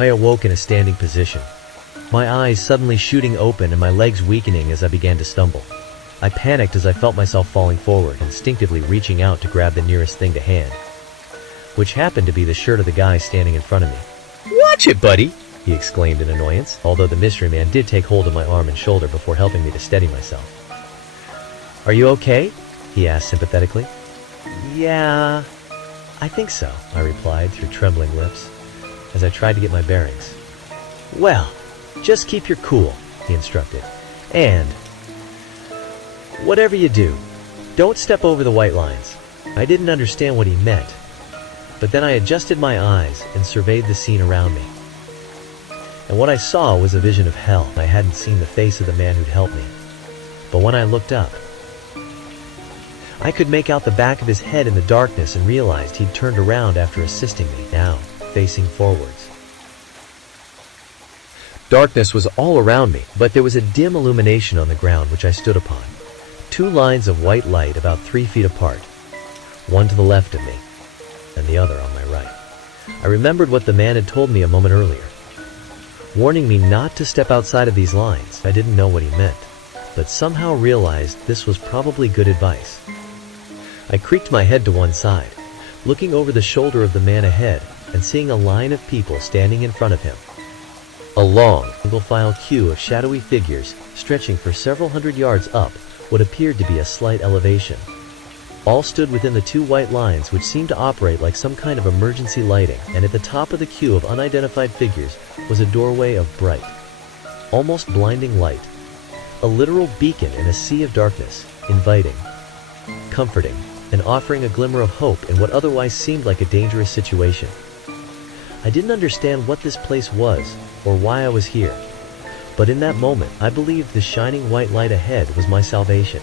I awoke in a standing position, my eyes suddenly shooting open and my legs weakening as I began to stumble. I panicked as I felt myself falling forward, instinctively reaching out to grab the nearest thing to hand, which happened to be the shirt of the guy standing in front of me. "Watch it, buddy!" he exclaimed in annoyance, although the mystery man did take hold of my arm and shoulder before helping me to steady myself. "Are you okay?" he asked sympathetically. "Yeah, I think so," I replied through trembling lips as I tried to get my bearings. "Well, just keep your cool," he instructed, "and whatever you do, don't step over the white lines." I didn't understand what he meant, but then I adjusted my eyes and surveyed the scene around me. And what I saw was a vision of hell. I hadn't seen the face of the man who'd helped me, but when I looked up, I could make out the back of his head in the darkness and realized he'd turned around after assisting me, now facing forwards. Darkness was all around me, but there was a dim illumination on the ground which I stood upon. 2 lines of white light about 3 feet apart, one to the left of me, and the other on my right. I remembered what the man had told me a moment earlier, warning me not to step outside of these lines. I didn't know what he meant, but somehow realized this was probably good advice. I creaked my head to one side, looking over the shoulder of the man ahead and seeing a line of people standing in front of him. A long, single-file queue of shadowy figures stretching for several hundred yards up what appeared to be a slight elevation. All stood within the 2 white lines which seemed to operate like some kind of emergency lighting, and at the top of the queue of unidentified figures was a doorway of bright, almost blinding light. A literal beacon in a sea of darkness, inviting, comforting, and offering a glimmer of hope in what otherwise seemed like a dangerous situation. I didn't understand what this place was or why I was here, but in that moment I believed the shining white light ahead was my salvation.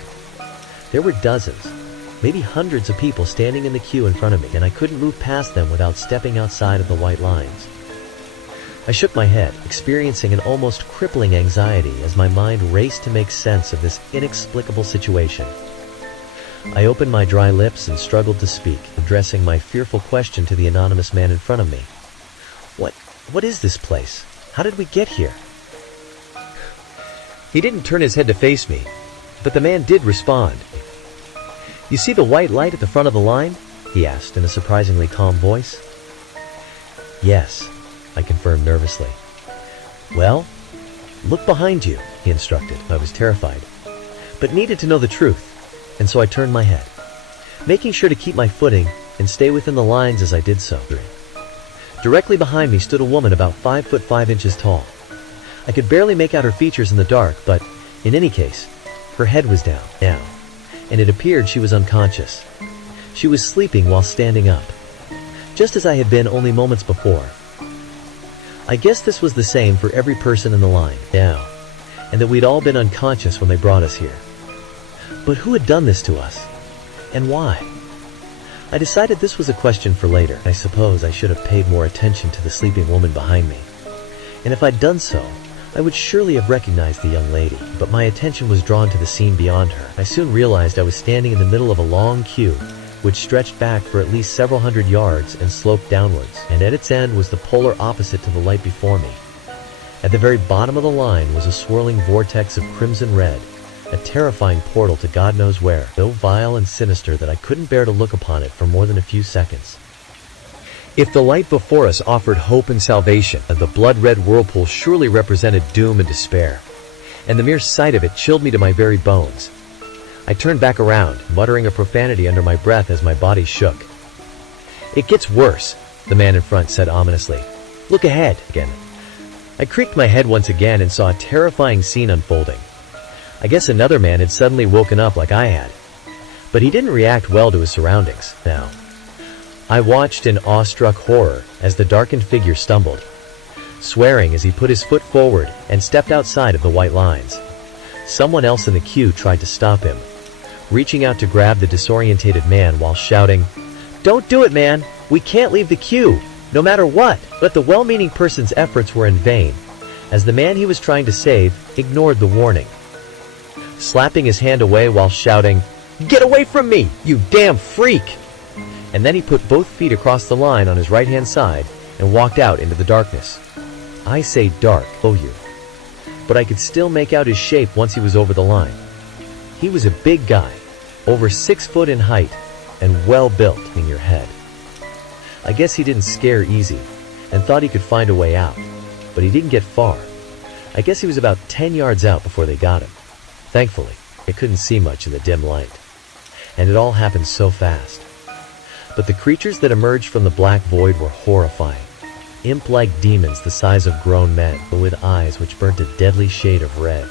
There were dozens, maybe hundreds of people standing in the queue in front of me, and I couldn't move past them without stepping outside of the white lines. I shook my head, experiencing an almost crippling anxiety as my mind raced to make sense of this inexplicable situation. I opened my dry lips and struggled to speak, addressing my fearful question to the anonymous man in front of me. What is this place? How did we get here?" He didn't turn his head to face me, but the man did respond. "You see the white light at the front of the line?" he asked in a surprisingly calm voice. "Yes," I confirmed nervously. "Well, look behind you," he instructed. I was terrified, but needed to know the truth, and so I turned my head, making sure to keep my footing and stay within the lines as I did so. Directly behind me stood a woman about 5 foot 5 inches tall. I could barely make out her features in the dark, but in any case, her head was down now, and it appeared she was unconscious. She was sleeping while standing up, just as I had been only moments before. I guess this was the same for every person in the line now, and that we'd all been unconscious when they brought us here. But who had done this to us, and why? I decided this was a question for later. I suppose I should have paid more attention to the sleeping woman behind me, and if I'd done so, I would surely have recognized the young lady, but my attention was drawn to the scene beyond her. I soon realized I was standing in the middle of a long queue, which stretched back for at least several hundred yards and sloped downwards, and at its end was the polar opposite to the light before me. At the very bottom of the line was a swirling vortex of crimson red, a terrifying portal to God knows where, so vile and sinister that I couldn't bear to look upon it for more than a few seconds. If the light before us offered hope and salvation, the blood-red whirlpool surely represented doom and despair, and the mere sight of it chilled me to my very bones. I turned back around, muttering a profanity under my breath as my body shook. "It gets worse," the man in front said ominously. "Look ahead." Again, I creaked my head once again and saw a terrifying scene unfolding. I guess another man had suddenly woken up like I had, but he didn't react well to his surroundings now. I watched in awestruck horror as the darkened figure stumbled, swearing as he put his foot forward and stepped outside of the white lines. Someone else in the queue tried to stop him, reaching out to grab the disorientated man while shouting, "Don't do it, man! We can't leave the queue, no matter what!" But the well-meaning person's efforts were in vain, as the man he was trying to save ignored the warning, slapping his hand away while shouting, "Get away from me, you damn freak!" And then he put both feet across the line on his right-hand side and walked out into the darkness. I say dark, oh you. But I could still make out his shape once he was over the line. He was a big guy, over 6 foot in height, and well built in your head. I guess he didn't scare easy, and thought he could find a way out, but he didn't get far. I guess he was about 10 yards out before they got him. Thankfully, I couldn't see much in the dim light. And it all happened so fast. But the creatures that emerged from the black void were horrifying. Imp-like demons the size of grown men, but with eyes which burnt a deadly shade of red.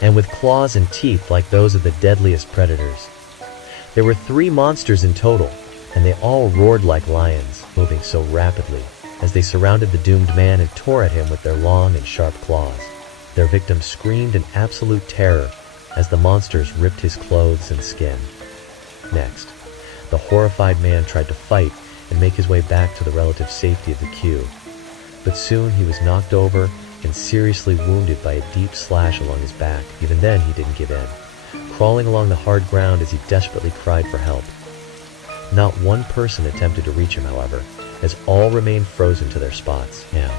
And with claws and teeth like those of the deadliest predators. There were 3 monsters in total, and they all roared like lions, moving so rapidly, as they surrounded the doomed man and tore at him with their long and sharp claws. Their victim screamed in absolute terror as the monsters ripped his clothes and skin. Next, the horrified man tried to fight and make his way back to the relative safety of the queue. But soon he was knocked over and seriously wounded by a deep slash along his back. Even then he didn't give in, crawling along the hard ground as he desperately cried for help. Not one person attempted to reach him, however, as all remained frozen to their spots. Yeah.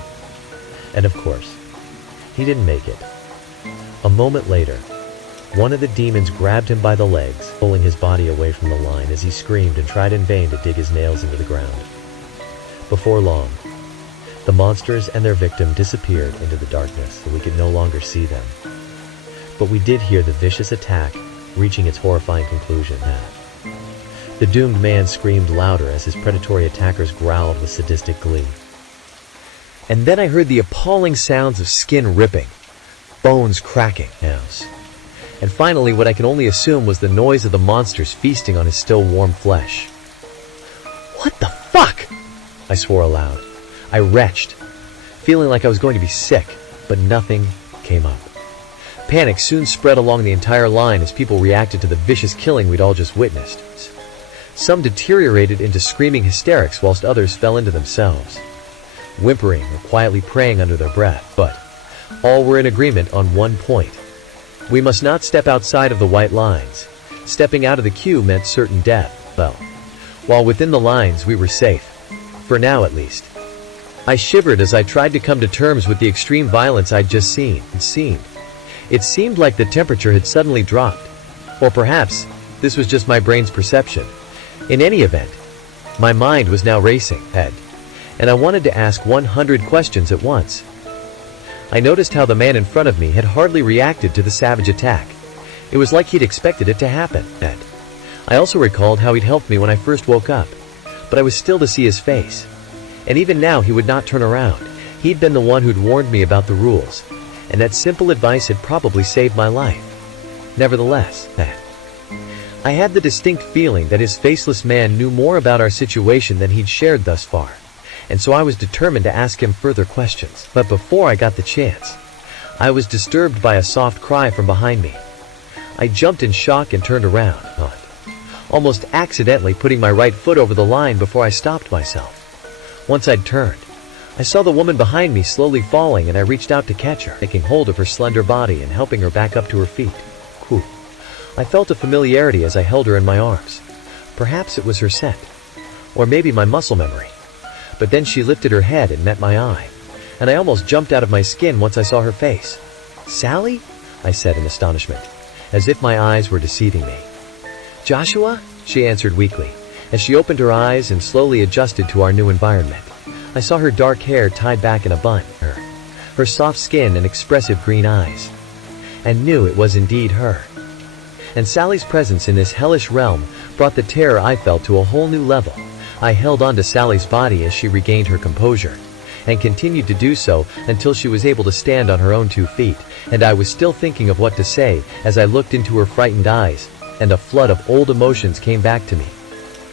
And of course, he didn't make it. A moment later, one of the demons grabbed him by the legs, pulling his body away from the line as he screamed and tried in vain to dig his nails into the ground. Before long, the monsters and their victim disappeared into the darkness, so we could no longer see them. But we did hear the vicious attack reaching its horrifying conclusion. The doomed man screamed louder as his predatory attackers growled with sadistic glee. And then I heard the appalling sounds of skin ripping, bones cracking, and finally what I can only assume was the noise of the monsters feasting on his still warm flesh. What the fuck? I swore aloud. I retched, feeling like I was going to be sick, but nothing came up. Panic soon spread along the entire line as people reacted to the vicious killing we'd all just witnessed. Some deteriorated into screaming hysterics whilst others fell into themselves, whimpering or quietly praying under their breath. But all were in agreement on one point. We must not step outside of the white lines. Stepping out of the queue meant certain death. Well, while within the lines we were safe. For now at least. I shivered as I tried to come to terms with the extreme violence I'd just seen. It seemed like the temperature had suddenly dropped. Or perhaps this was just my brain's perception. In any event, my mind was now racing, and I wanted to ask 100 questions at once. I noticed how the man in front of me had hardly reacted to the savage attack. It was like he'd expected it to happen. I also recalled how he'd helped me when I first woke up, but I was still to see his face. And even now he would not turn around. He'd been the one who'd warned me about the rules, and that simple advice had probably saved my life. Nevertheless, I had the distinct feeling that his faceless man knew more about our situation than he'd shared thus far, and so I was determined to ask him further questions. But before I got the chance, I was disturbed by a soft cry from behind me. I jumped in shock and turned around, almost accidentally putting my right foot over the line before I stopped myself. Once I'd turned, I saw the woman behind me slowly falling, and I reached out to catch her, taking hold of her slender body and helping her back up to her feet. Whew. I felt a familiarity as I held her in my arms. Perhaps it was her scent, or maybe my muscle memory. But then she lifted her head and met my eye, and I almost jumped out of my skin once I saw her face. "Sally?" I said in astonishment, as if my eyes were deceiving me. "Joshua?" she answered weakly, as she opened her eyes and slowly adjusted to our new environment. I saw her dark hair tied back in a bun, her soft skin and expressive green eyes, and knew it was indeed her. And Sally's presence in this hellish realm brought the terror I felt to a whole new level. I held on to Sally's body as she regained her composure, and continued to do so until she was able to stand on her own 2 feet, and I was still thinking of what to say as I looked into her frightened eyes, and a flood of old emotions came back to me.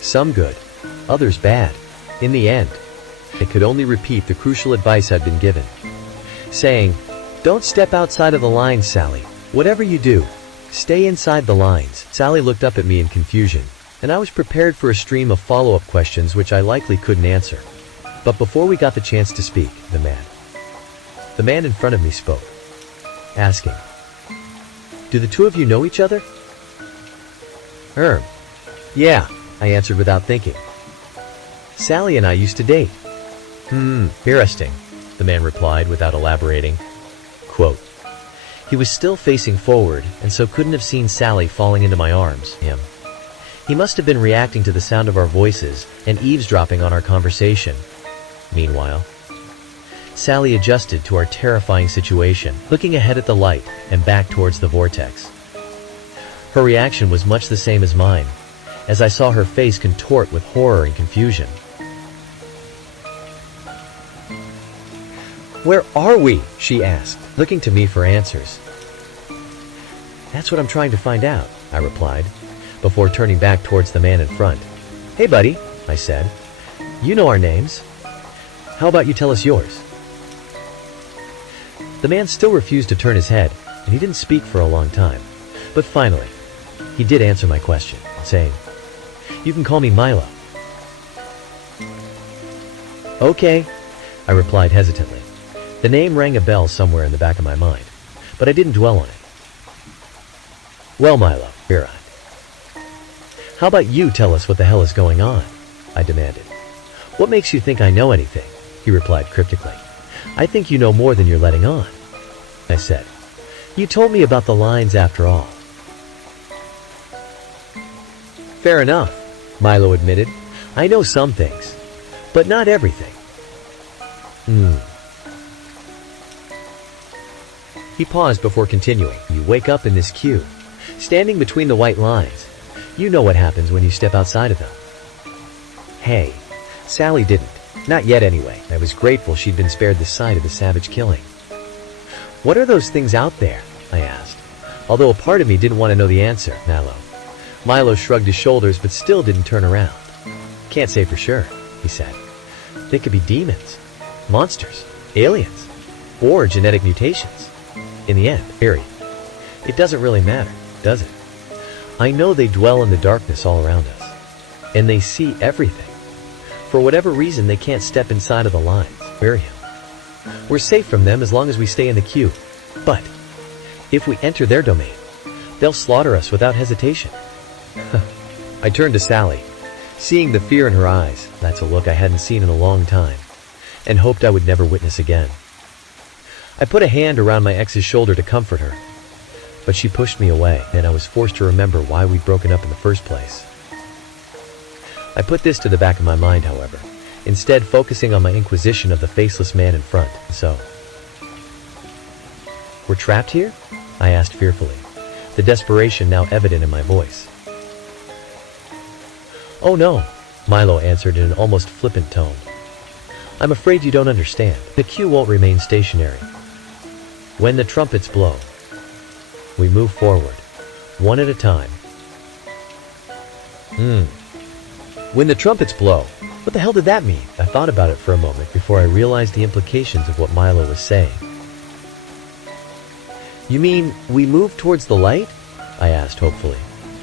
Some good, others bad. In the end, I could only repeat the crucial advice I'd been given, saying, "Don't step outside of the lines, Sally. Whatever you do, stay inside the lines." Sally looked up at me in confusion, and I was prepared for a stream of follow-up questions which I likely couldn't answer. But before we got the chance to speak, the man in front of me spoke, asking, "Do the 2 of you know each other?" "Yeah," I answered without thinking. "Sally and I used to date." Interesting. the man replied without elaborating. Quote, he was still facing forward, and so couldn't have seen Sally falling into my arms. He must have been reacting to the sound of our voices and eavesdropping on our conversation. Meanwhile, Sally adjusted to our terrifying situation, looking ahead at the light and back towards the vortex. Her reaction was much the same as mine, as I saw her face contort with horror and confusion. "Where are we?" she asked, looking to me for answers. "That's what I'm trying to find out," I replied, before turning back towards the man in front. "Hey buddy," I said, "you know our names. How about you tell us yours?" The man still refused to turn his head, and he didn't speak for a long time. But finally, he did answer my question, saying, "You can call me Milo." "Okay," I replied hesitantly. The name rang a bell somewhere in the back of my mind, but I didn't dwell on it. "Well, Milo," here "how about you tell us what the hell is going on?" I demanded. "What makes you think I know anything?" he replied cryptically. "I think you know more than you're letting on," I said. "You told me about the lines after all." "Fair enough," Milo admitted. "I know some things, but not everything." He paused before continuing. "You wake up in this queue, standing between the white lines. You know what happens when you step outside of them." Hey, Sally didn't. Not yet anyway. I was grateful she'd been spared the sight of the savage killing. "What are those things out there?" I asked, although a part of me didn't want to know the answer. Milo shrugged his shoulders but still didn't turn around. "Can't say for sure," he said. "They could be demons, monsters, aliens, or genetic mutations. In the end, it doesn't really matter, does it? I know they dwell in the darkness all around us, and they see everything. For whatever reason, they can't step inside of the lines. We're safe from them as long as we stay in the queue. But if we enter their domain, they'll slaughter us without hesitation." I turned to Sally, seeing the fear in her eyes. That's a look I hadn't seen in a long time, and hoped I would never witness again. I put a hand around my ex's shoulder to comfort her, but she pushed me away, and I was forced to remember why we'd broken up in the first place. I put this to the back of my mind, however, instead focusing on my inquisition of the faceless man in front. "So, we're trapped here?" I asked fearfully, the desperation now evident in my voice. "Oh no," Milo answered in an almost flippant tone. "I'm afraid you don't understand. The queue won't remain stationary. When the trumpets blow, we move forward, one at a time." When the trumpets blow, what the hell did that mean? I thought about it for a moment before I realized the implications of what Milo was saying. "You mean we move towards the light?" I asked hopefully.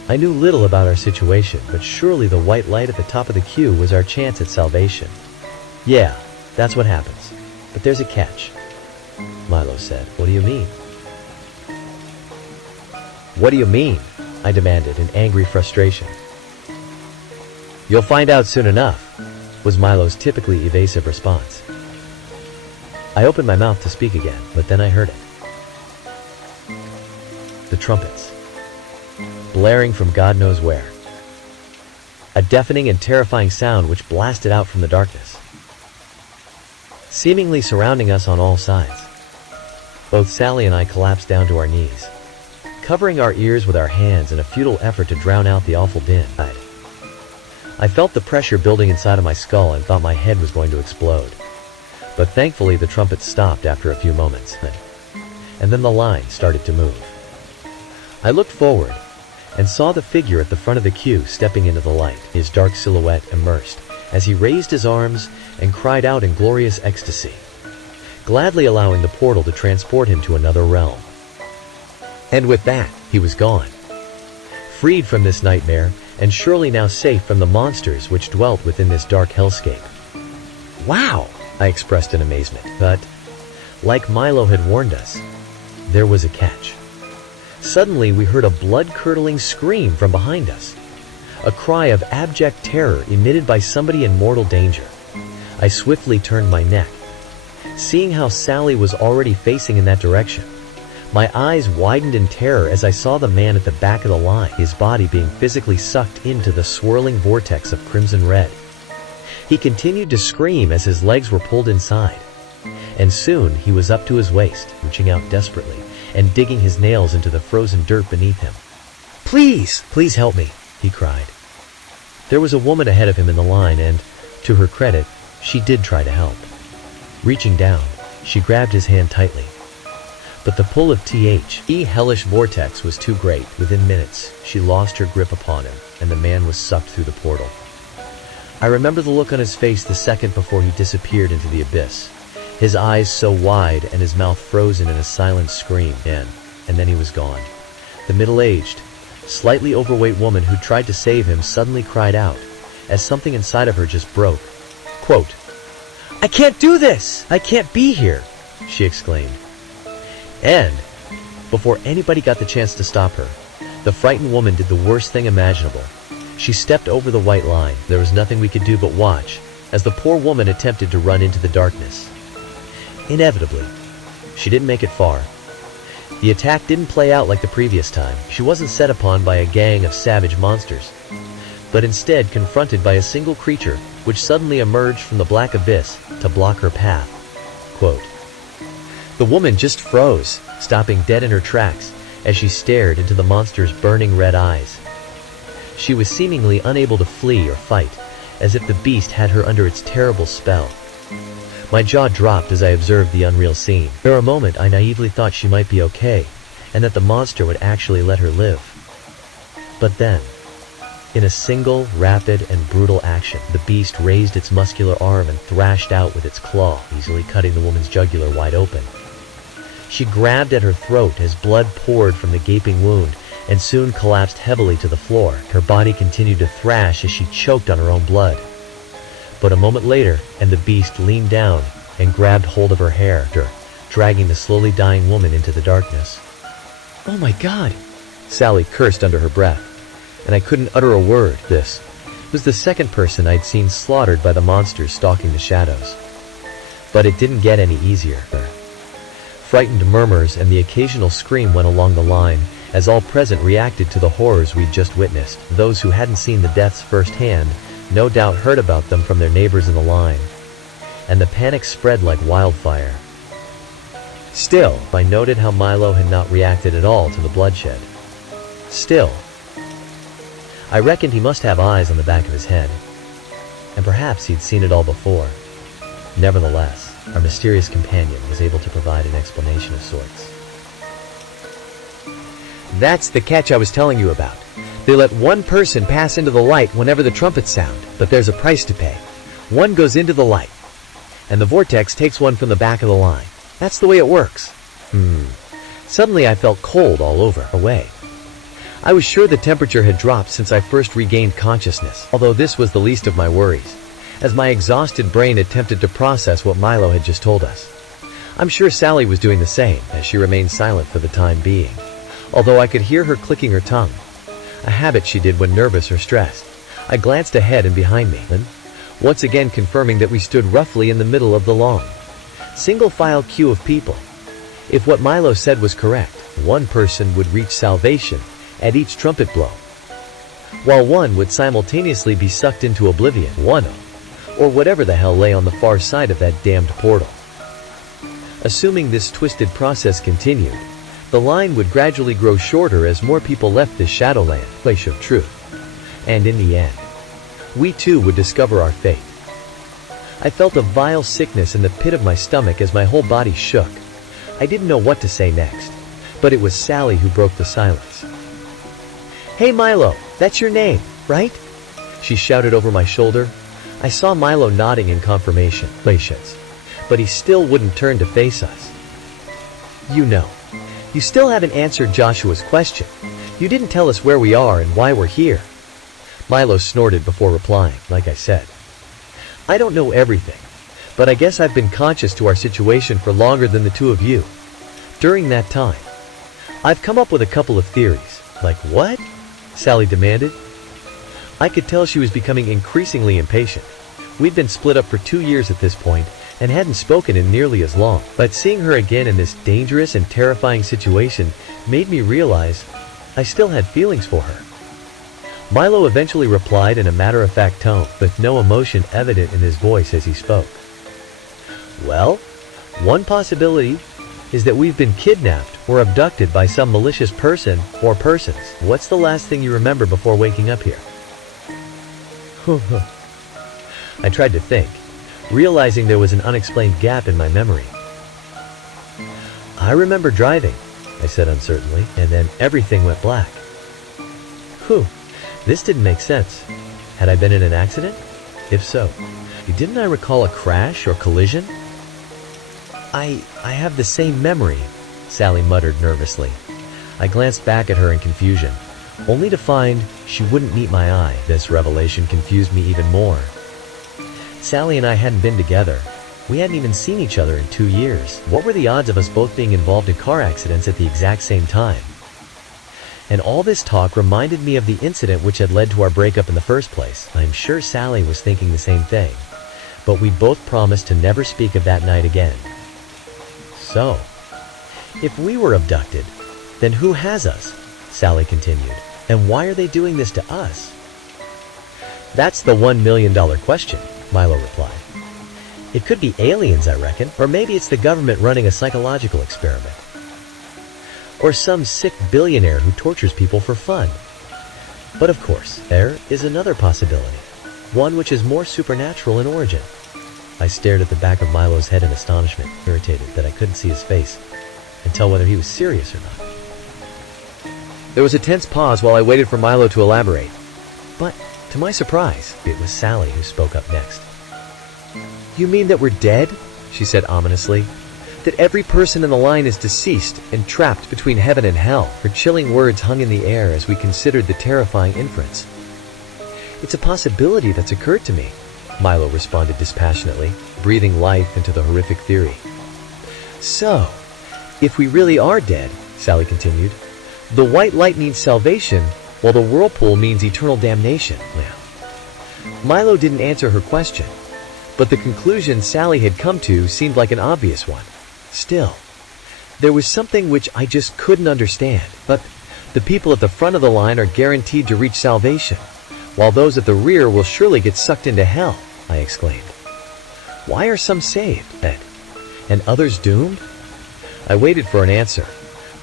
I knew little about our situation, but surely the white light at the top of the queue was our chance at salvation. "Yeah, that's what happens. But there's a catch," Milo said. "What do you mean?" "What do you mean?" I demanded in angry frustration. "You'll find out soon enough," was Milo's typically evasive response. I opened my mouth to speak again, but then I heard it. The trumpets, blaring from God knows where. A deafening and terrifying sound which blasted out from the darkness, seemingly surrounding us on all sides. Both Sally and I collapsed down to our knees, covering our ears with our hands in a futile effort to drown out the awful din. I felt the pressure building inside of my skull and thought my head was going to explode. But thankfully the trumpets stopped after a few moments, and then the line started to move. I looked forward and saw the figure at the front of the queue stepping into the light, his dark silhouette immersed, as he raised his arms and cried out in glorious ecstasy, gladly allowing the portal to transport him to another realm. And with that, he was gone, freed from this nightmare, and surely now safe from the monsters which dwelt within this dark hellscape. "Wow!" I expressed in amazement, but, like Milo had warned us, there was a catch. Suddenly we heard a blood-curdling scream from behind us, a cry of abject terror emitted by somebody in mortal danger. I swiftly turned my neck, Seeing how Sally was already facing in that direction, my eyes widened in terror as I saw the man at the back of the line, his body being physically sucked into the swirling vortex of crimson red. He continued to scream as his legs were pulled inside, and soon he was up to his waist, reaching out desperately and digging his nails into the frozen dirt beneath him. "Please, please help me," he cried. There was a woman ahead of him in the line and, to her credit, she did try to help. Reaching down, she grabbed his hand tightly. But the pull of the hellish vortex was too great. Within minutes, she lost her grip upon him, and the man was sucked through the portal. I remember the look on his face the second before he disappeared into the abyss. His eyes so wide and his mouth frozen in a silent scream, and then he was gone. The middle-aged, slightly overweight woman who tried to save him suddenly cried out, as something inside of her just broke. Quote, "I can't do this! I can't be here!" she exclaimed. And, before anybody got the chance to stop her, the frightened woman did the worst thing imaginable. She stepped over the white line. There was nothing we could do but watch, as the poor woman attempted to run into the darkness. Inevitably, she didn't make it far. The attack didn't play out like the previous time. She wasn't set upon by a gang of savage monsters, but instead confronted by a single creature which suddenly emerged from the black abyss to block her path. Quote, "The woman just froze, stopping dead in her tracks as she stared into the monster's burning red eyes. She was seemingly unable to flee or fight, as if the beast had her under its terrible spell. My jaw dropped as I observed the unreal scene. For a moment I naively thought she might be okay, and that the monster would actually let her live. But then, in a single, rapid, and brutal action, the beast raised its muscular arm and thrashed out with its claw, easily cutting the woman's jugular wide open. She grabbed at her throat as blood poured from the gaping wound, and soon collapsed heavily to the floor. Her body continued to thrash as she choked on her own blood. But a moment later, and the beast leaned down and grabbed hold of her hair, dragging the slowly dying woman into the darkness. "Oh my God!" Sally cursed under her breath, and I couldn't utter a word. This was the second person I'd seen slaughtered by the monsters stalking the shadows. But it didn't get any easier. Frightened murmurs and the occasional scream went along the line, as all present reacted to the horrors we'd just witnessed. Those who hadn't seen the deaths firsthand no doubt heard about them from their neighbors in the line, and the panic spread like wildfire. Still, I noted how Milo had not reacted at all to the bloodshed. Still, I reckoned he must have eyes on the back of his head, and perhaps he'd seen it all before. Nevertheless, our mysterious companion was able to provide an explanation of sorts. "That's the catch I was telling you about. They let one person pass into the light whenever the trumpets sound, but there's a price to pay. One goes into the light, and the vortex takes one from the back of the line. That's the way it works." Suddenly I felt cold all over, away. I was sure the temperature had dropped since I first regained consciousness, although this was the least of my worries, as my exhausted brain attempted to process what Milo had just told us. I'm sure Sally was doing the same, as she remained silent for the time being, although I could hear her clicking her tongue, a habit she did when nervous or stressed. I glanced ahead and behind me, and once again confirming that we stood roughly in the middle of the long, single-file queue of people. If what Milo said was correct, one person would reach salvation at each trumpet blow, while one would simultaneously be sucked into oblivion, or whatever the hell lay on the far side of that damned portal. Assuming this twisted process continued, the line would gradually grow shorter as more people left this Shadowland, place of truth. And in the end, we too would discover our fate. I felt a vile sickness in the pit of my stomach as my whole body shook. I didn't know what to say next, but it was Sally who broke the silence. "Hey Milo, that's your name, right?" she shouted over my shoulder. I saw Milo nodding in confirmation, but he still wouldn't turn to face us. You still haven't answered Joshua's question. You didn't tell us where we are and why we're here." Milo snorted before replying. "Like I said, I don't know everything, but I guess I've been conscious to our situation for longer than the two of you. During that time, I've come up with a couple of theories." "Like what?" Sally demanded. I could tell she was becoming increasingly impatient. We'd been split up for 2 years at this point, and hadn't spoken in nearly as long. But seeing her again in this dangerous and terrifying situation made me realize I still had feelings for her. Milo eventually replied in a matter-of-fact tone, with no emotion evident in his voice as he spoke. Well, one possibility is that we've been kidnapped or abducted by some malicious person or persons. What's the last thing you remember before waking up here? I tried to think, realizing there was an unexplained gap in my memory. I remember driving, I said uncertainly, and then everything went black. This didn't make sense. Had I been in an accident? If so, didn't I recall a crash or collision? I have the same memory, Sally muttered nervously. I glanced back at her in confusion, only to find she wouldn't meet my eye. This revelation confused me even more. Sally and I hadn't been together. We hadn't even seen each other in 2 years. What were the odds of us both being involved in car accidents at the exact same time? And all this talk reminded me of the incident which had led to our breakup in the first place. I'm sure Sally was thinking the same thing, but we both promised to never speak of that night again. So, if we were abducted, then who has us? Sally continued. And why are they doing this to us? That's the $1 million question, Milo replied. It could be aliens, I reckon, or maybe it's the government running a psychological experiment. Or some sick billionaire who tortures people for fun. But of course, there is another possibility, one which is more supernatural in origin. I stared at the back of Milo's head in astonishment, irritated that I couldn't see his face and tell whether he was serious or not. There was a tense pause while I waited for Milo to elaborate. But, to my surprise, it was Sally who spoke up next. You mean that we're dead? She said ominously. That every person in the line is deceased and trapped between heaven and hell. Her chilling words hung in the air as we considered the terrifying inference. It's a possibility that's occurred to me, Milo responded dispassionately, breathing life into the horrific theory. So, if we really are dead, Sally continued, the white light means salvation, while the whirlpool means eternal damnation. Now, Milo didn't answer her question, but the conclusion Sally had come to seemed like an obvious one. Still, there was something which I just couldn't understand. But the people at the front of the line are guaranteed to reach salvation, while those at the rear will surely get sucked into hell, I exclaimed. Why are some saved, then, and others doomed? I waited for an answer,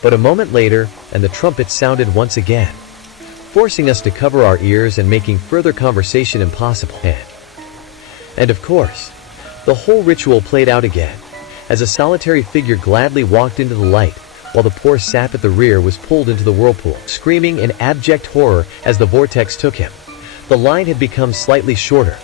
but a moment later, and the trumpet sounded once again, forcing us to cover our ears and making further conversation impossible. And of course, the whole ritual played out again, as a solitary figure gladly walked into the light, while the poor sap at the rear was pulled into the whirlpool, screaming in abject horror as the vortex took him. The line had become slightly shorter,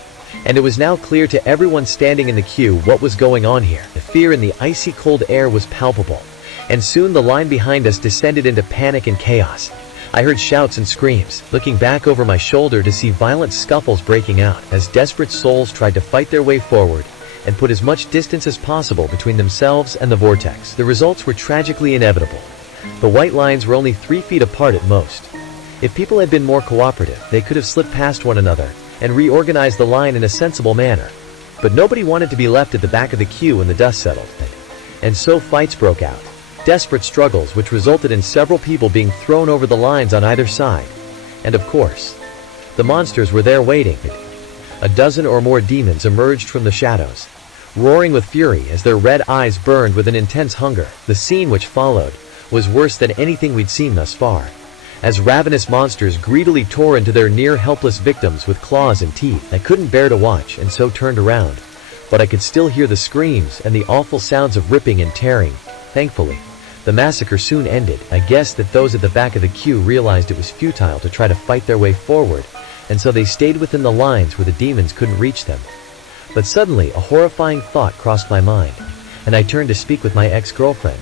and it was now clear to everyone standing in the queue what was going on here. The fear in the icy cold air was palpable, and soon the line behind us descended into panic and chaos. I heard shouts and screams, looking back over my shoulder to see violent scuffles breaking out as desperate souls tried to fight their way forward and put as much distance as possible between themselves and the vortex. The results were tragically inevitable. The white lines were only 3 feet apart at most. If people had been more cooperative, they could have slipped past one another and reorganized the line in a sensible manner. But nobody wanted to be left at the back of the queue when the dust settled. And so fights broke out. Desperate struggles which resulted in several people being thrown over the lines on either side. And of course, the monsters were there waiting. A dozen or more demons emerged from the shadows, roaring with fury as their red eyes burned with an intense hunger. The scene which followed was worse than anything we'd seen thus far, as ravenous monsters greedily tore into their near-helpless victims with claws and teeth. I couldn't bear to watch and so turned around, but I could still hear the screams and the awful sounds of ripping and tearing. Thankfully, the massacre soon ended. I guessed that those at the back of the queue realized it was futile to try to fight their way forward, and so they stayed within the lines where the demons couldn't reach them. But suddenly, a horrifying thought crossed my mind, and I turned to speak with my ex-girlfriend.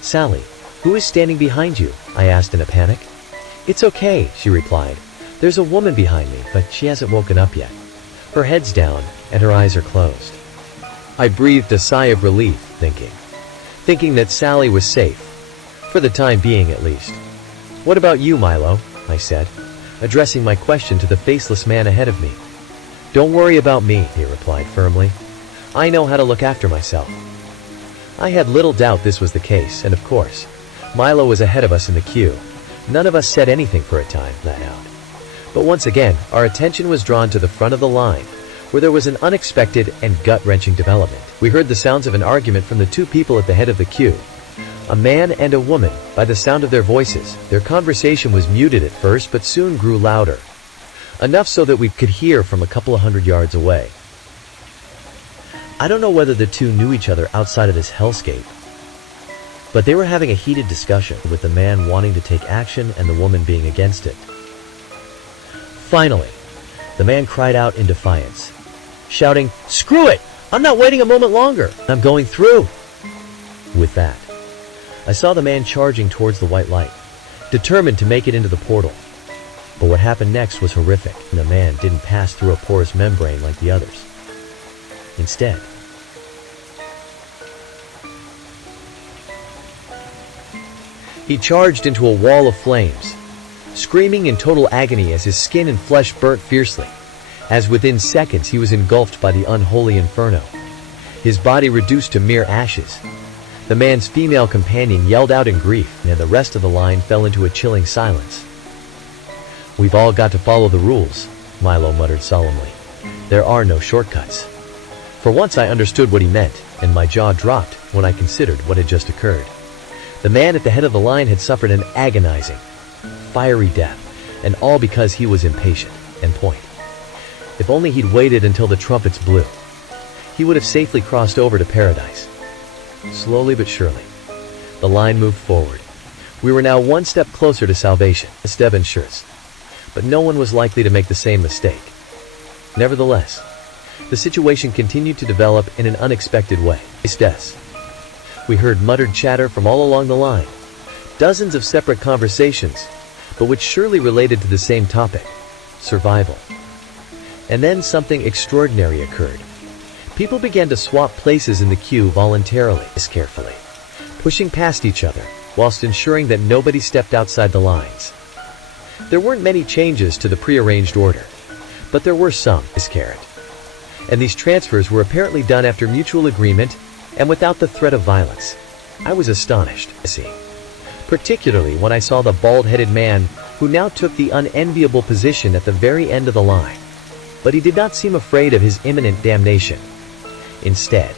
Sally, who is standing behind you? I asked in a panic. It's okay, she replied. There's a woman behind me, but she hasn't woken up yet. Her head's down, and her eyes are closed. I breathed a sigh of relief, thinking that Sally was safe. For the time being, at least. What about you, Milo? I said, addressing my question to the faceless man ahead of me. Don't worry about me, he replied firmly. I know how to look after myself." I had little doubt this was the case, and of course, Milo was ahead of us in the queue. None of us said anything for a time, let out. But once again, our attention was drawn to the front of the line, where there was an unexpected and gut-wrenching development. We heard the sounds of an argument from the two people at the head of the queue. A man and a woman. By the sound of their voices, their conversation was muted at first but soon grew louder. Enough so that we could hear from a couple of 100 yards away. I don't know whether the two knew each other outside of this hellscape, but they were having a heated discussion, with the man wanting to take action and the woman being against it. Finally, the man cried out in defiance, shouting, "Screw it! I'm not waiting a moment longer! I'm going through!" With that, I saw the man charging towards the white light, determined to make it into the portal. But what happened next was horrific, and the man didn't pass through a porous membrane like the others. Instead, he charged into a wall of flames, screaming in total agony as his skin and flesh burnt fiercely, as within seconds he was engulfed by the unholy inferno, his body reduced to mere ashes. The man's female companion yelled out in grief, and the rest of the line fell into a chilling silence. "We've all got to follow the rules," Milo muttered solemnly. "There are no shortcuts." For once I understood what he meant, and my jaw dropped when I considered what had just occurred. The man at the head of the line had suffered an agonizing, fiery death, and all because he was impatient. And point. If only he'd waited until the trumpets blew, he would have safely crossed over to paradise. Slowly but surely, the line moved forward. We were now one step closer to salvation, Esteban assures. But no one was likely to make the same mistake. Nevertheless, the situation continued to develop in an unexpected way. We heard muttered chatter from all along the line, dozens of separate conversations, but which surely related to the same topic: survival. And then something extraordinary occurred. People began to swap places in the queue voluntarily, carefully, pushing past each other, whilst ensuring that nobody stepped outside the lines. There weren't many changes to the prearranged order, but there were some, and these transfers were apparently done after mutual agreement and without the threat of violence. I was astonished, particularly when I saw the bald-headed man who now took the unenviable position at the very end of the line. But he did not seem afraid of his imminent damnation. Instead,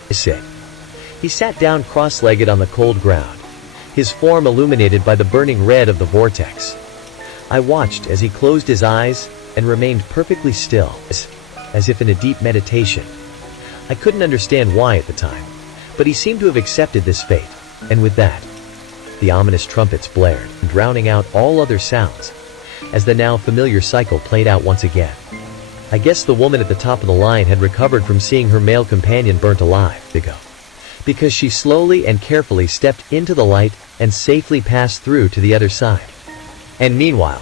he sat down cross-legged on the cold ground, his form illuminated by the burning red of the vortex. I watched as he closed his eyes and remained perfectly still, as if in a deep meditation. I couldn't understand why at the time, but he seemed to have accepted this fate, and with that, the ominous trumpets blared, drowning out all other sounds, as the now familiar cycle played out once again. I guess the woman at the top of the line had recovered from seeing her male companion burnt alive, because she slowly and carefully stepped into the light and safely passed through to the other side. And meanwhile,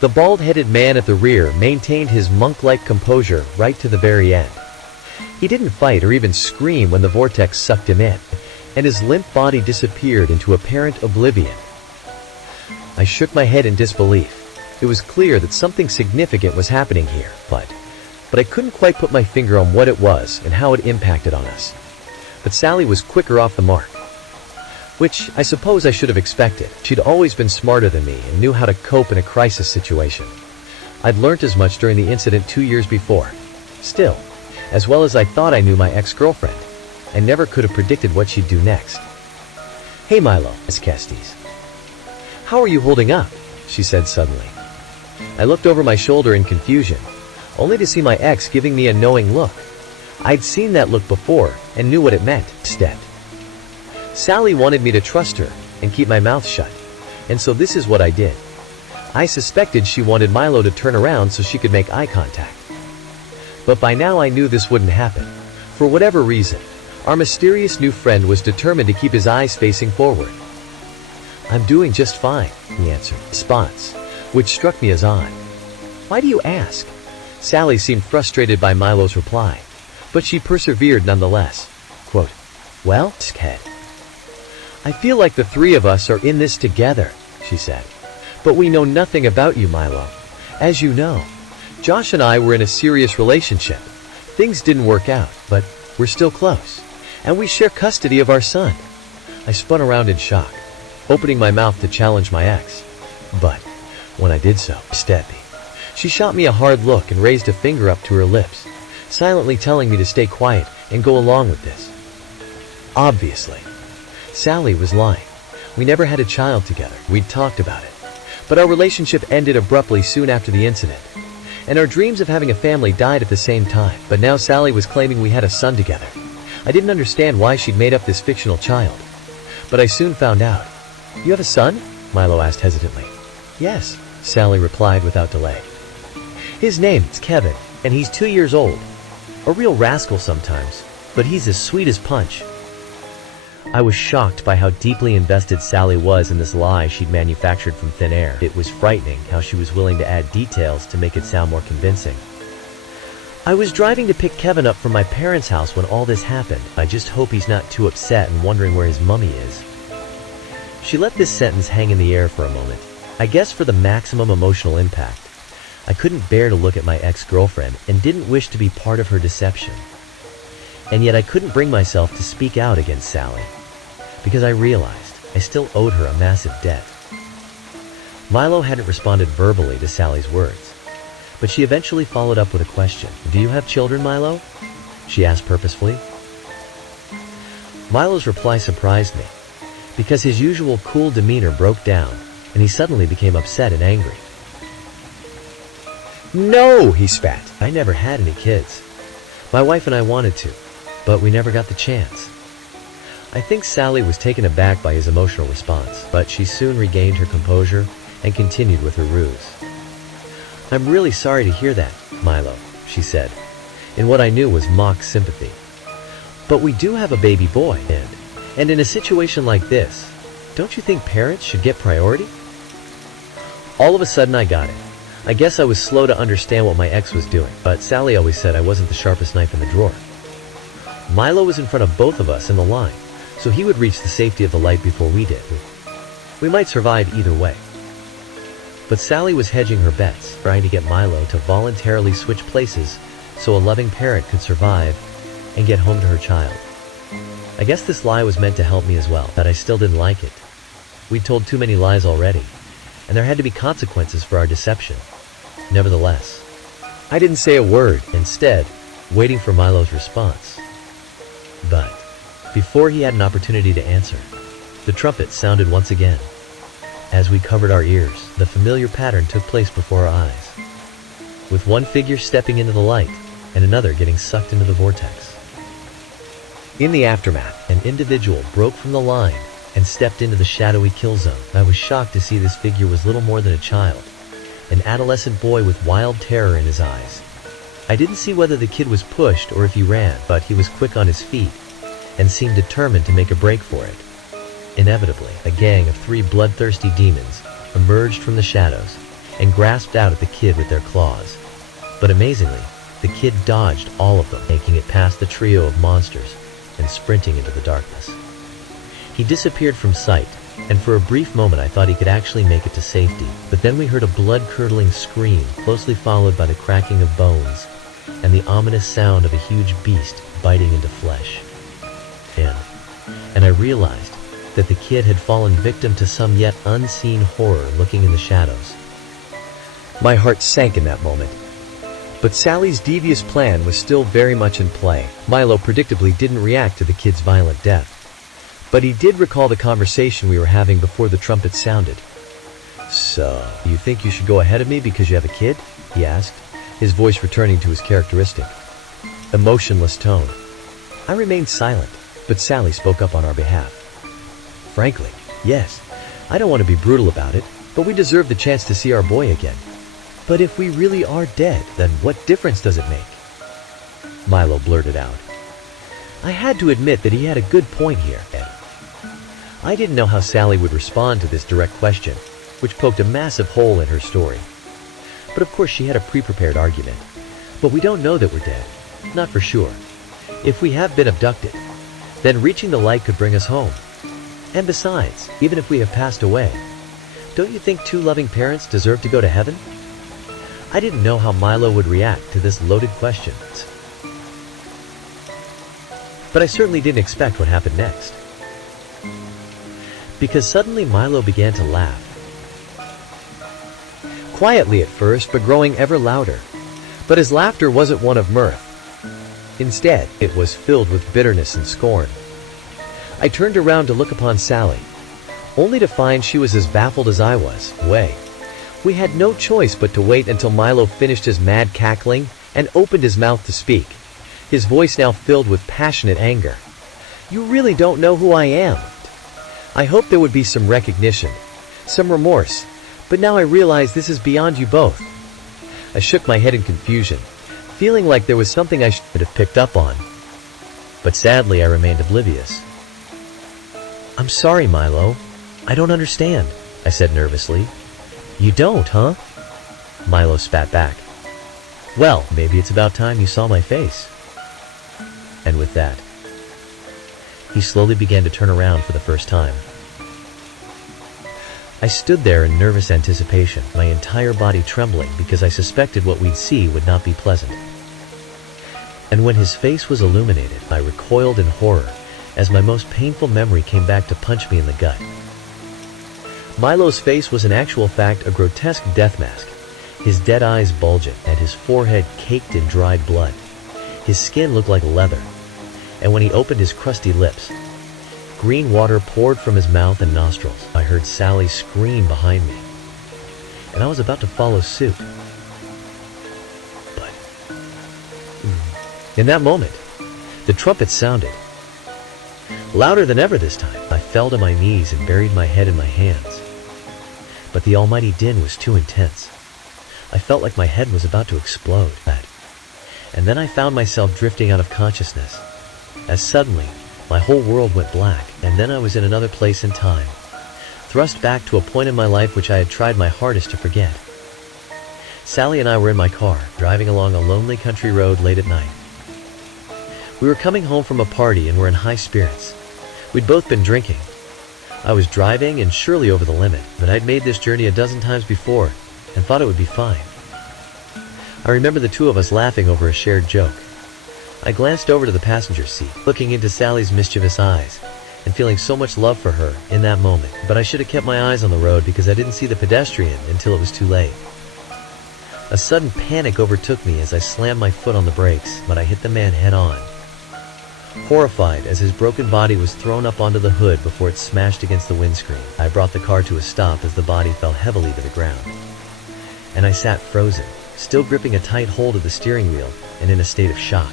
the bald-headed man at the rear maintained his monk-like composure right to the very end. He didn't fight or even scream when the vortex sucked him in, and his limp body disappeared into apparent oblivion. I shook my head in disbelief. It was clear that something significant was happening here, but I couldn't quite put my finger on what it was and how it impacted on us. But Sally was quicker off the mark, which I suppose I should have expected. She'd always been smarter than me and knew how to cope in a crisis situation. I'd learnt as much during the incident 2 years before. Still, as well as I thought I knew my ex-girlfriend, I never could have predicted what she'd do next. "Hey Milo," asked Kestis. "How are you holding up?" she said suddenly. I looked over my shoulder in confusion, only to see my ex giving me a knowing look. I'd seen that look before and knew what it meant. Instead, Sally wanted me to trust her and keep my mouth shut, and so this is what I did. I suspected she wanted Milo to turn around so she could make eye contact. But by now I knew this wouldn't happen. For whatever reason, our mysterious new friend was determined to keep his eyes facing forward. "I'm doing just fine," he answered, response, which struck me as odd. "Why do you ask?" Sally seemed frustrated by Milo's reply, but she persevered nonetheless. Quote, "Well, Sked, I feel like the three of us are in this together," she said. "But we know nothing about you, Milo. As you know, Josh and I were in a serious relationship. Things didn't work out, but We're still close, and we share custody of our son. I spun around in shock, opening my mouth to challenge my ex. But when I did so, instead, she shot me a hard look and raised a finger up to her lips, silently telling me to stay quiet and go along with this. Obviously, Sally was lying. We never had a child together. We'd talked about it. But our relationship ended abruptly soon after the incident, and our dreams of having a family died at the same time. But now Sally was claiming we had a son together. I didn't understand why she'd made up this fictional child, but I soon found out. You have a son? Milo asked hesitantly. Yes, Sally replied without delay. His name's Kevin, and he's 2 years old. A real rascal sometimes, but he's as sweet as punch. I was shocked by how deeply invested Sally was in this lie she'd manufactured from thin air. It was frightening how she was willing to add details to make it sound more convincing. I was driving to pick Kevin up from my parents' house when all this happened. I just hope he's not too upset and wondering where his mummy is. She let this sentence hang in the air for a moment, I guess for the maximum emotional impact. I couldn't bear to look at my ex-girlfriend and didn't wish to be part of her deception. And yet I couldn't bring myself to speak out against Sally, because I realized I still owed her a massive debt. Milo hadn't responded verbally to Sally's words, but she eventually followed up with a question. Do you have children, Milo? She asked purposefully. Milo's reply surprised me, because his usual cool demeanor broke down, and he suddenly became upset and angry. No, he spat. I never had any kids. My wife and I wanted to, but we never got the chance. I think Sally was taken aback by his emotional response, but she soon regained her composure and continued with her ruse. I'm really sorry to hear that, Milo, she said, in what I knew was mock sympathy. But we do have a baby boy, and in a situation like this, don't you think parents should get priority? All of a sudden I got it. I guess I was slow to understand what my ex was doing, but Sally always said I wasn't the sharpest knife in the drawer. Milo was in front of both of us in the line, so he would reach the safety of the light before we did. We might survive either way. But Sally was hedging her bets, trying to get Milo to voluntarily switch places so a loving parent could survive and get home to her child. I guess this lie was meant to help me as well, but I still didn't like it. We'd told too many lies already, and there had to be consequences for our deception. Nevertheless, I didn't say a word, instead, waiting for Milo's response. But before he had an opportunity to answer, the trumpet sounded once again. As we covered our ears, the familiar pattern took place before our eyes, with one figure stepping into the light and another getting sucked into the vortex. In the aftermath, an individual broke from the line and stepped into the shadowy kill zone. I was shocked to see this figure was little more than a child, an adolescent boy with wild terror in his eyes. I didn't see whether the kid was pushed or if he ran, but he was quick on his feet and seemed determined to make a break for it. Inevitably, a gang of 3 bloodthirsty demons emerged from the shadows and grasped out at the kid with their claws. But amazingly, the kid dodged all of them, making it past the trio of monsters and sprinting into the darkness. He disappeared from sight, and for a brief moment I thought he could actually make it to safety. But then we heard a blood-curdling scream, closely followed by the cracking of bones and the ominous sound of a huge beast biting into flesh. And I realized that the kid had fallen victim to some yet unseen horror lurking in the shadows. My heart sank in that moment. But Sally's devious plan was still very much in play. Milo predictably didn't react to the kid's violent death, but he did recall the conversation we were having before the trumpet sounded. So, you think you should go ahead of me because you have a kid? He asked, his voice returning to his characteristic, emotionless tone. I remained silent, but Sally spoke up on our behalf. Frankly, yes, I don't want to be brutal about it, but we deserve the chance to see our boy again. But if we really are dead, then what difference does it make? Milo blurted out. I had to admit that he had a good point here, Ed. I didn't know how Sally would respond to this direct question, which poked a massive hole in her story. But of course she had a pre-prepared argument. But we don't know that we're dead. Not for sure. If we have been abducted, then reaching the light could bring us home. And besides, even if we have passed away, don't you think 2 loving parents deserve to go to heaven? I didn't know how Milo would react to this loaded question. But I certainly didn't expect what happened next. Because suddenly Milo began to laugh. Quietly at first, but growing ever louder. But his laughter wasn't one of mirth. Instead, it was filled with bitterness and scorn. I turned around to look upon Sally, only to find she was as baffled as I was. We had no choice but to wait until Milo finished his mad cackling and opened his mouth to speak, his voice now filled with passionate anger. "You really don't know who I am. I hoped there would be some recognition, some remorse, but now I realize this is beyond you both." I shook my head in confusion, feeling like there was something I should have picked up on. But sadly, I remained oblivious. "I'm sorry, Milo. I don't understand," I said nervously. "You don't, huh?" Milo spat back. "Well, maybe it's about time you saw my face." And with that, he slowly began to turn around for the first time. I stood there in nervous anticipation, my entire body trembling because I suspected what we'd see would not be pleasant. And when his face was illuminated, I recoiled in horror as my most painful memory came back to punch me in the gut. Milo's face was in actual fact a grotesque death mask, his dead eyes bulging and his forehead caked in dried blood. His skin looked like leather, and when he opened his crusty lips, green water poured from his mouth and nostrils. I heard Sally scream behind me, and I was about to follow suit. But in that moment, the trumpet sounded. Louder than ever this time. I fell to my knees and buried my head in my hands. But the almighty din was too intense. I felt like my head was about to explode. And then I found myself drifting out of consciousness, as suddenly my whole world went black, and then I was in another place and time, thrust back to a point in my life which I had tried my hardest to forget. Sally and I were in my car, driving along a lonely country road late at night. We were coming home from a party and were in high spirits. We'd both been drinking. I was driving and surely over the limit, but I'd made this journey a dozen times before and thought it would be fine. I remember the two of us laughing over a shared joke. I glanced over to the passenger seat, looking into Sally's mischievous eyes and feeling so much love for her in that moment, but I should have kept my eyes on the road because I didn't see the pedestrian until it was too late. A sudden panic overtook me as I slammed my foot on the brakes, but I hit the man head on. Horrified as his broken body was thrown up onto the hood before it smashed against the windscreen, I brought the car to a stop as the body fell heavily to the ground. And I sat frozen, still gripping a tight hold of the steering wheel and in a state of shock.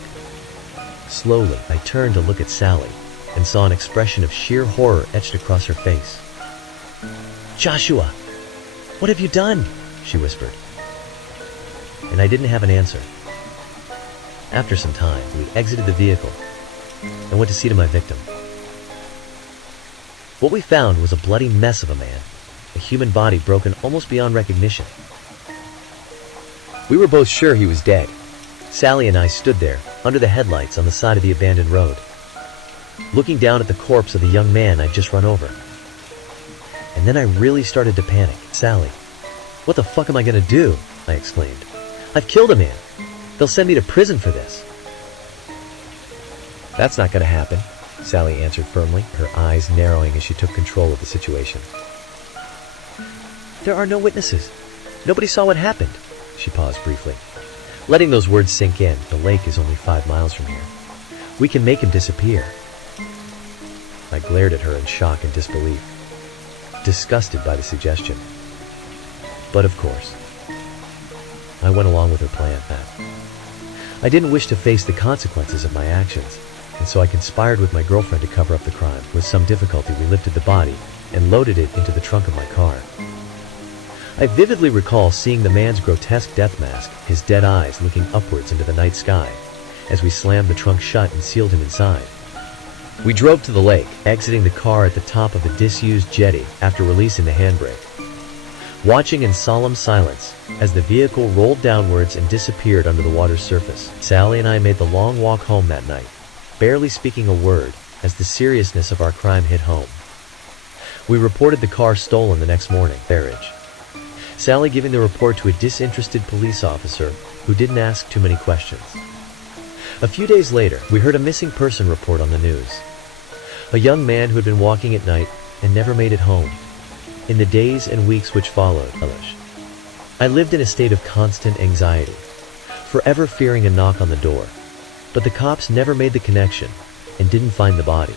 Slowly, I turned to look at Sally and saw an expression of sheer horror etched across her face. "Joshua, what have you done?" she whispered. And I didn't have an answer. After some time, we exited the vehicle and went to see to my victim. What we found was a bloody mess of a man, a human body broken almost beyond recognition. We were both sure he was dead. Sally and I stood there, under the headlights on the side of the abandoned road, looking down at the corpse of the young man I'd just run over. And then I really started to panic. "Sally, what the fuck am I gonna do?" I exclaimed. "I've killed a man. They'll send me to prison for this." "That's not gonna happen," Sally answered firmly, her eyes narrowing as she took control of the situation. "There are no witnesses. Nobody saw what happened." She paused briefly, letting those words sink in. "The lake is only 5 miles from here. We can make him disappear." I glared at her in shock and disbelief, disgusted by the suggestion. But of course, I went along with her plan. I didn't wish to face the consequences of my actions, and so I conspired with my girlfriend to cover up the crime. With some difficulty, we lifted the body and loaded it into the trunk of my car. I vividly recall seeing the man's grotesque death mask, his dead eyes looking upwards into the night sky, as we slammed the trunk shut and sealed him inside. We drove to the lake, exiting the car at the top of the disused jetty after releasing the handbrake. Watching in solemn silence as the vehicle rolled downwards and disappeared under the water's surface, Sally and I made the long walk home that night, barely speaking a word as the seriousness of our crime hit home. We reported the car stolen the next morning, Barrage. Sally giving the report to a disinterested police officer who didn't ask too many questions. A few days later, we heard a missing person report on the news. A young man who had been walking at night and never made it home. In the days and weeks which followed, I lived in a state of constant anxiety, forever fearing a knock on the door. But the cops never made the connection and didn't find the body.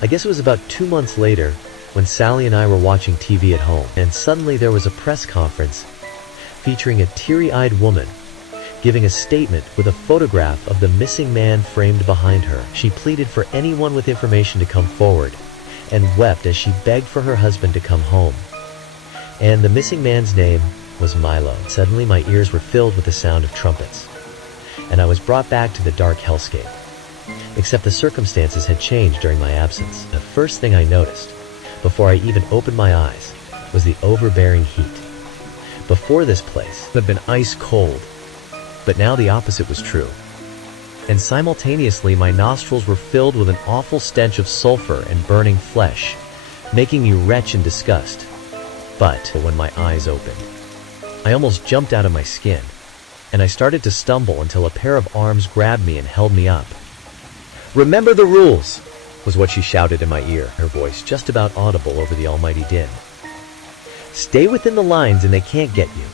I guess it was about 2 months later when Sally and I were watching TV at home, and suddenly there was a press conference featuring a teary-eyed woman giving a statement with a photograph of the missing man framed behind her. She pleaded for anyone with information to come forward and wept as she begged for her husband to come home. And the missing man's name was Milo. Suddenly my ears were filled with the sound of trumpets, and I was brought back to the dark hellscape. Except the circumstances had changed during my absence. The first thing I noticed, before I even opened my eyes, was the overbearing heat. Before this place had been ice cold, but now the opposite was true. And simultaneously my nostrils were filled with an awful stench of sulfur and burning flesh, making me retch in disgust. But when my eyes opened, I almost jumped out of my skin, and I started to stumble until a pair of arms grabbed me and held me up. "Remember the rules," was what she shouted in my ear, her voice just about audible over the almighty din. "Stay within the lines and they can't get you."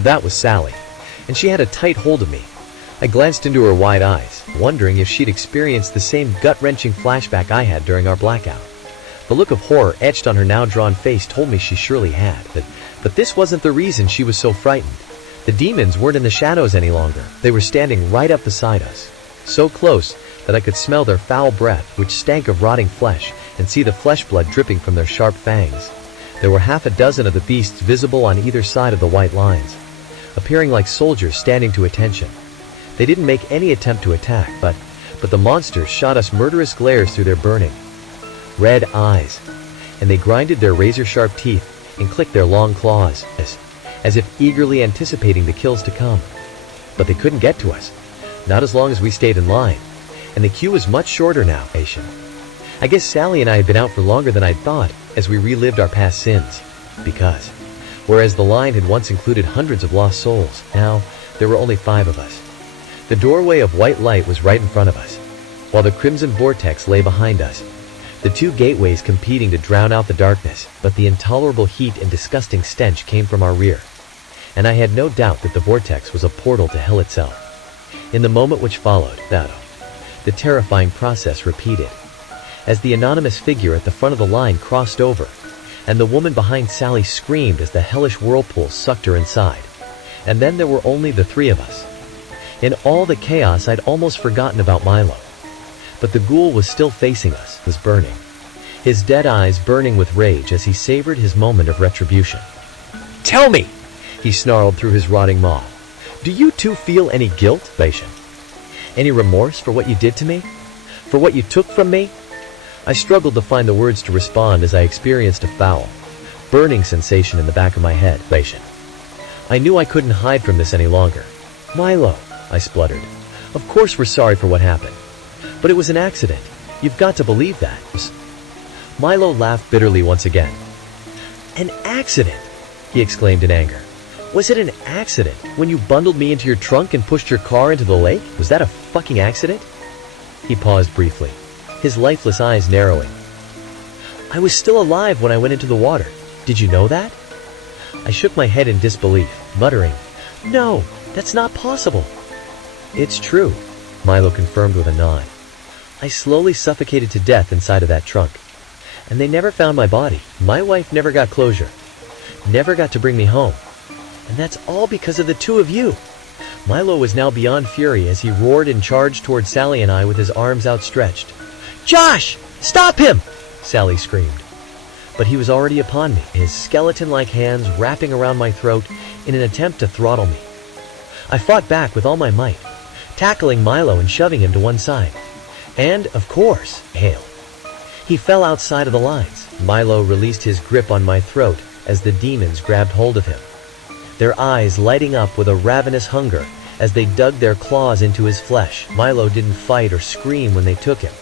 That was Sally, and she had a tight hold of me. I glanced into her wide eyes, wondering if she'd experienced the same gut-wrenching flashback I had during our blackout. The look of horror etched on her now drawn face told me she surely had, but this wasn't the reason she was so frightened. The demons weren't in the shadows any longer. They were standing right up beside us, so close that I could smell their foul breath, which stank of rotting flesh, and see the flesh blood dripping from their sharp fangs. There were half a dozen of the beasts visible on either side of the white lines, appearing like soldiers standing to attention. They didn't make any attempt to attack, but the monsters shot us murderous glares through their burning red eyes, and they grinded their razor-sharp teeth and clicked their long claws, as if eagerly anticipating the kills to come. But they couldn't get to us, not as long as we stayed in line, and the queue was much shorter now. I guess Sally and I had been out for longer than I'd thought as we relived our past sins, because whereas the line had once included hundreds of lost souls, now there were only 5 of us. The doorway of white light was right in front of us, while the crimson vortex lay behind us, the 2 gateways competing to drown out the darkness. But the intolerable heat and disgusting stench came from our rear, and I had no doubt that the vortex was a portal to hell itself. In the moment which followed, the terrifying process repeated, as the anonymous figure at the front of the line crossed over, and the woman behind Sally screamed as the hellish whirlpool sucked her inside. And then there were only the 3 of us. In all the chaos, I'd almost forgotten about Milo. But the ghoul was still facing us, was burning, his dead eyes burning with rage as he savored his moment of retribution. "Tell me," he snarled through his rotting maw, "do you too feel any guilt? Any remorse for what you did to me? For what you took from me?" I struggled to find the words to respond as I experienced a foul, burning sensation in the back of my head. I knew I couldn't hide from this any longer. "Milo," I spluttered, "of course we're sorry for what happened. But it was an accident. You've got to believe that." Milo laughed bitterly once again. "An accident?" he exclaimed in anger. "Was it an accident when you bundled me into your trunk and pushed your car into the lake? Was that a fucking accident?" He paused briefly, his lifeless eyes narrowing. "I was still alive when I went into the water. Did you know that?" I shook my head in disbelief, muttering, "No, that's not possible." "It's true," Milo confirmed with a nod. "I slowly suffocated to death inside of that trunk. And they never found my body. My wife never got closure. Never got to bring me home. And that's all because of the 2 of you." Milo was now beyond fury as he roared and charged toward Sally and I with his arms outstretched. "Josh! Stop him!" Sally screamed. But he was already upon me, his skeleton-like hands wrapping around my throat in an attempt to throttle me. I fought back with all my might, tackling Milo and shoving him to one side. And, of course, he fell outside of the lines. Milo released his grip on my throat as the demons grabbed hold of him, their eyes lighting up with a ravenous hunger as they dug their claws into his flesh. Milo didn't fight or scream when they took him.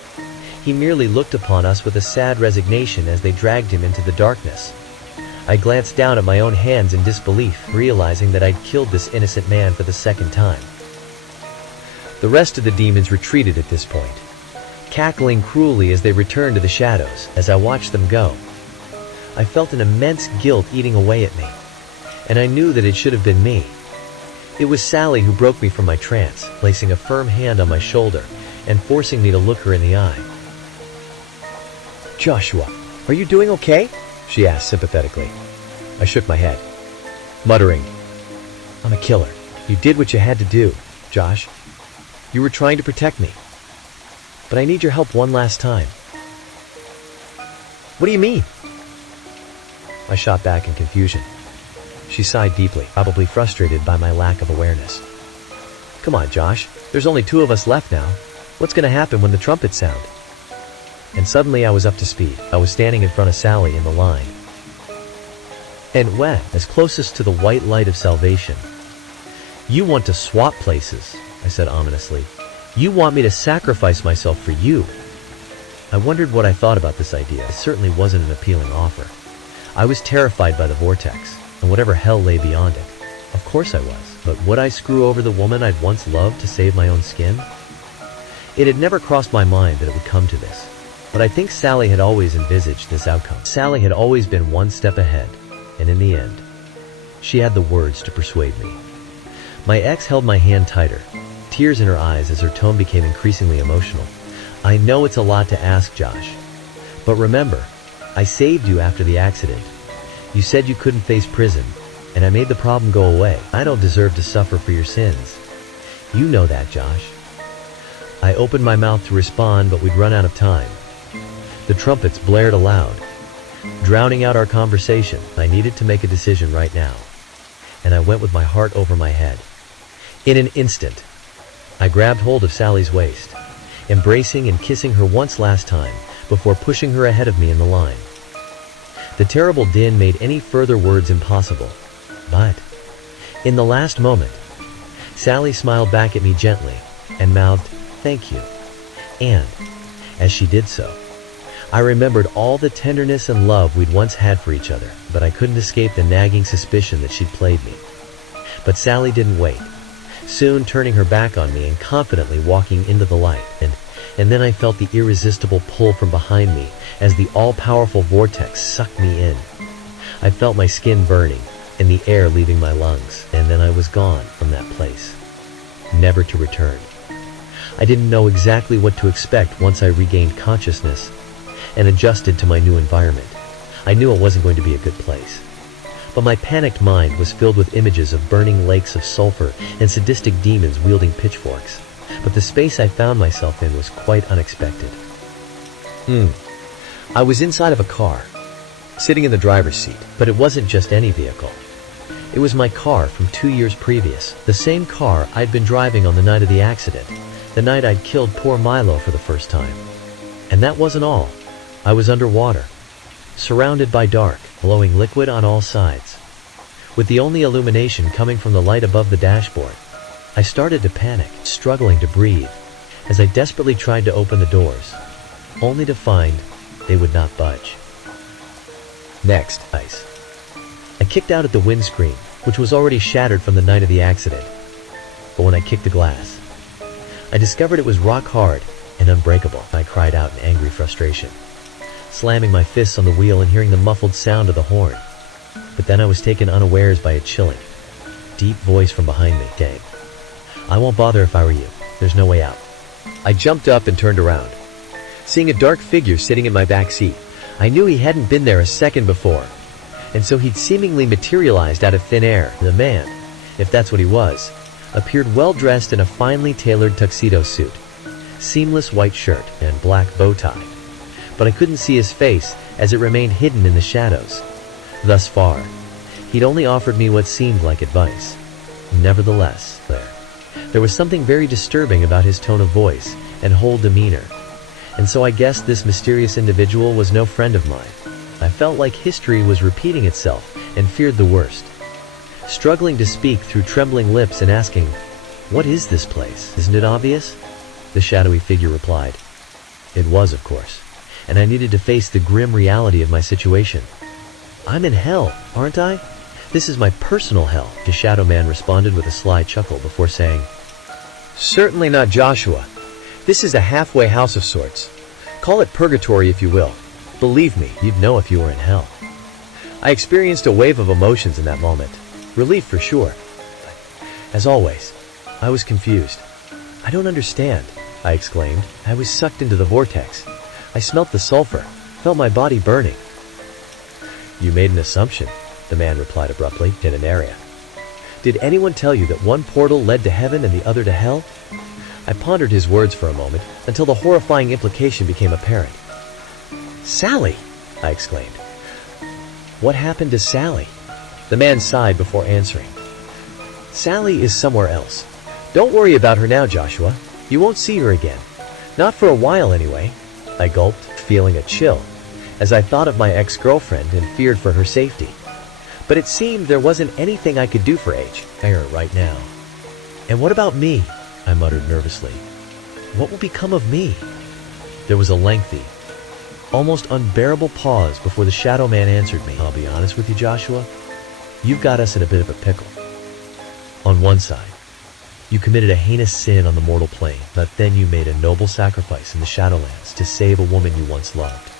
He merely looked upon us with a sad resignation as they dragged him into the darkness. I glanced down at my own hands in disbelief, realizing that I'd killed this innocent man for the second time. The rest of the demons retreated at this point, cackling cruelly as they returned to the shadows. As I watched them go, I felt an immense guilt eating away at me, and I knew that it should have been me. It was Sally who broke me from my trance, placing a firm hand on my shoulder and forcing me to look her in the eye. "Joshua, are you doing okay?" she asked sympathetically. I shook my head, muttering, "I'm a killer. You did what you had to do, Josh. You were trying to protect me. But I need your help one last time." "What do you mean?" I shot back in confusion. She sighed deeply, probably frustrated by my lack of awareness. "Come on, Josh. There's only 2 of us left now. What's going to happen when the trumpets sound?" And suddenly I was up to speed. I was standing in front of Sally in the line. And when, as closest to the white light of salvation. "You want to swap places," I said ominously. "You want me to sacrifice myself for you." I wondered what I thought about this idea. It certainly wasn't an appealing offer. I was terrified by the vortex, and whatever hell lay beyond it. Of course I was. But would I screw over the woman I'd once loved to save my own skin? It had never crossed my mind that it would come to this. But I think Sally had always envisaged this outcome. Sally had always been one step ahead, and in the end, she had the words to persuade me. My ex held my hand tighter, tears in her eyes as her tone became increasingly emotional. "I know it's a lot to ask, Josh. But remember, I saved you after the accident. You said you couldn't face prison, and I made the problem go away. I don't deserve to suffer for your sins. You know that, Josh." I opened my mouth to respond, but we'd run out of time. The trumpets blared aloud, drowning out our conversation. I needed to make a decision right now, and I went with my heart over my head. In an instant, I grabbed hold of Sally's waist, embracing and kissing her once last time before pushing her ahead of me in the line. The terrible din made any further words impossible, but in the last moment, Sally smiled back at me gently and mouthed, "Thank you." And as she did so, I remembered all the tenderness and love we'd once had for each other, but I couldn't escape the nagging suspicion that she'd played me. But Sally didn't wait, soon turning her back on me and confidently walking into the light, and then I felt the irresistible pull from behind me as the all-powerful vortex sucked me in. I felt my skin burning and the air leaving my lungs, and then I was gone from that place, never to return. I didn't know exactly what to expect once I regained consciousness and adjusted to my new environment. I knew it wasn't going to be a good place. But my panicked mind was filled with images of burning lakes of sulfur and sadistic demons wielding pitchforks. But the space I found myself in was quite unexpected. I was inside of a car, sitting in the driver's seat, but it wasn't just any vehicle. It was my car from 2 years previous, the same car I'd been driving on the night of the accident, the night I'd killed poor Milo for the first time. And that wasn't all. I was underwater, surrounded by dark, glowing liquid on all sides, with the only illumination coming from the light above the dashboard. I started to panic, struggling to breathe, as I desperately tried to open the doors, only to find they would not budge. Next, ice. I kicked out at the windscreen, which was already shattered from the night of the accident. But when I kicked the glass, I discovered it was rock hard and unbreakable. I cried out in angry frustration, slamming my fists on the wheel and hearing the muffled sound of the horn. But then I was taken unawares by a chilling, deep voice from behind me. "Dang. I won't bother if I were you. There's no way out." I jumped up and turned around, seeing a dark figure sitting in my back seat. I knew he hadn't been there a second before, and so he'd seemingly materialized out of thin air. The man, if that's what he was, appeared well-dressed in a finely tailored tuxedo suit, seamless white shirt, and black bow tie. But I couldn't see his face as it remained hidden in the shadows. Thus far, he'd only offered me what seemed like advice. Nevertheless, there was something very disturbing about his tone of voice and whole demeanor, and so I guessed this mysterious individual was no friend of mine. I felt like history was repeating itself and feared the worst, struggling to speak through trembling lips and asking, "What is this place? Isn't it obvious?" The shadowy figure replied. It was, of course, and I needed to face the grim reality of my situation. I'm in hell, aren't I? This is my personal hell, the Shadow Man responded with a sly chuckle before saying, Certainly not, Joshua. This is a halfway house of sorts. Call it purgatory if you will. Believe me, you'd know if you were in hell. I experienced a wave of emotions in that moment. Relief for sure. As always, I was confused. I don't understand, I exclaimed. I was sucked into the vortex. I smelt the sulfur, felt my body burning. You made an assumption, the man replied abruptly, in an area. Did anyone tell you that one portal led to heaven and the other to hell? I pondered his words for a moment until the horrifying implication became apparent. Sally, I exclaimed. What happened to Sally? The man sighed before answering. Sally is somewhere else. Don't worry about her now, Joshua. You won't see her again. Not for a while anyway. I gulped, feeling a chill, as I thought of my ex-girlfriend and feared for her safety. But it seemed there wasn't anything I could do for H. Right now. And what about me? I muttered nervously. What will become of me? There was a lengthy, almost unbearable pause before the Shadow Man answered me. I'll be honest with you, Joshua. You've got us in a bit of a pickle. On one side, you committed a heinous sin on the mortal plane, but then you made a noble sacrifice in the Shadowlands to save a woman you once loved.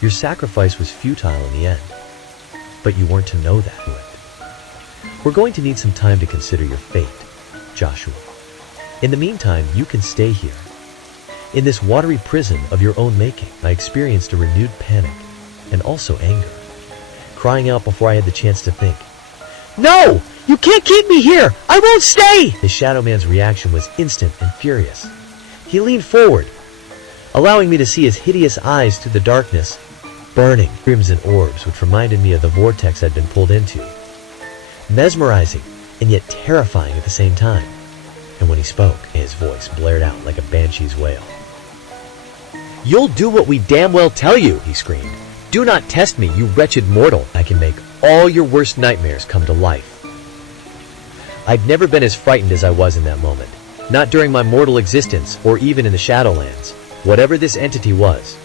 Your sacrifice was futile in the end, but you weren't to know that. We're going to need some time to consider your fate, Joshua. In the meantime, you can stay here. In this watery prison of your own making, I experienced a renewed panic and also anger, crying out before I had the chance to think. No! You can't keep me here! I won't stay! The Shadow Man's reaction was instant and furious. He leaned forward, allowing me to see his hideous eyes through the darkness, burning crimson orbs which reminded me of the vortex I'd been pulled into. Mesmerizing and yet terrifying at the same time. And when he spoke, his voice blared out like a banshee's wail. You'll do what we damn well tell you, he screamed. Do not test me, you wretched mortal. I can make all your worst nightmares come to life. I'd never been as frightened as I was in that moment. Not during my mortal existence, or even in the Shadowlands. Whatever this entity was.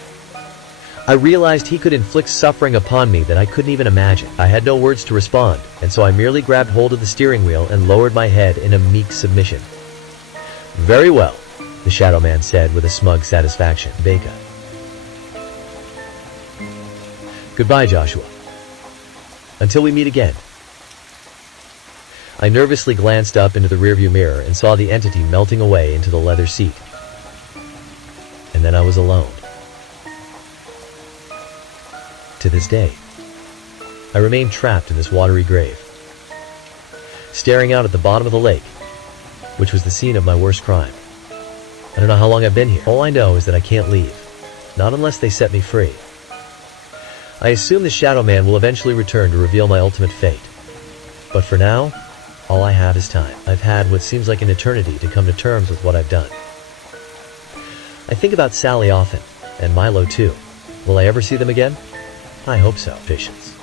I realized he could inflict suffering upon me that I couldn't even imagine. I had no words to respond, and so I merely grabbed hold of the steering wheel and lowered my head in a meek submission. Very well, the Shadow Man said with a smug satisfaction. Becca. Goodbye, Joshua. Until we meet again. I nervously glanced up into the rearview mirror and saw the entity melting away into the leather seat. And then I was alone. To this day, I remain trapped in this watery grave, staring out at the bottom of the lake, which was the scene of my worst crime. I don't know how long I've been here. All I know is that I can't leave, not unless they set me free. I assume the Shadow Man will eventually return to reveal my ultimate fate. But for now, all I have is time. I've had what seems like an eternity to come to terms with what I've done. I think about Sally often, and Milo too. Will I ever see them again? I hope so. Patience.